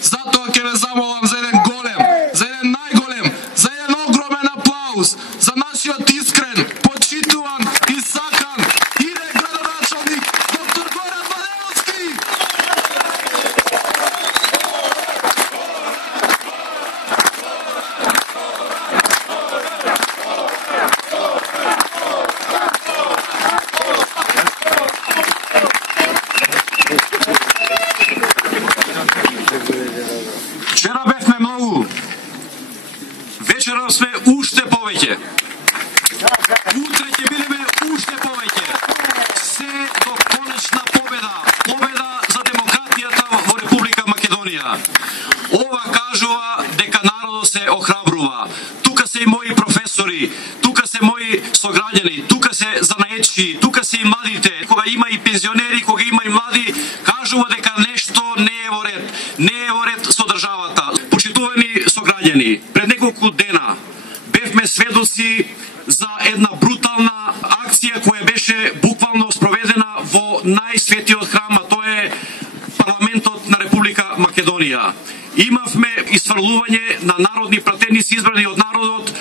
Затоа ќе ве замолам за еден голем, за еден најголем, за еден огромен аплауз за нашиот искрен, почитуван и сакан иде градоначалник доктор Горан Младеновски. Вчера бевме многу. Вечером сме уште повеќе. Утре ќе бидеме уште повеќе. Се до конечна победа. Победа за демократијата во Република Македонија. Ова кажува дека народот се охрабрува. Тука се и мои професори, тука се мои сограѓани, тука се занаечки, тука се и младите. Кога има и пензионери, кога има и млади, кажува дека нешто не е во ред. Не е во ред со државата. Почитувани сограѓани, пред неколку дена бевме сведоци за една брутална акција која беше буквално спроведена во најсветиот храм, а тоа е парламентот на Република Македонија. Имавме исфрлување на народни пратеници избрани од народот.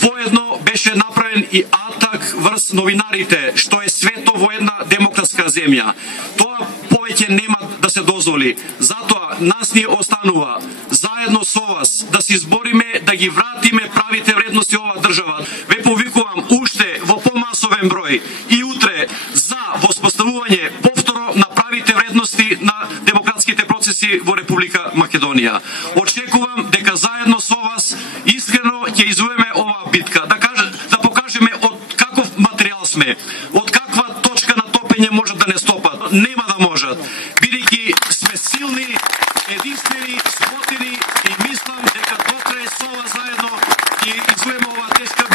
Воедно беше направен и атак врз новинарите, што е свето во една демократска земја. Тоа повеќе нема да се дозволи. Затоа нас ни останува заедно со вас да се избориме, да ги вратиме правите вредности оваа држава. Ве повикувам уште во помасовен број и утре за воспоставување повторно на правите вредности на демократските процеси во Република Македонија. Очекувам дека заедно со вас искрено ќе извоеме оваа битка, да покажеме од каков материјал сме, од каква точка на топење можат да не стопат. Нема да можат, бидејќи сме силни, единствени, сплотени и мислам дека докрај со вас заедно ќе извоеме оваа тешка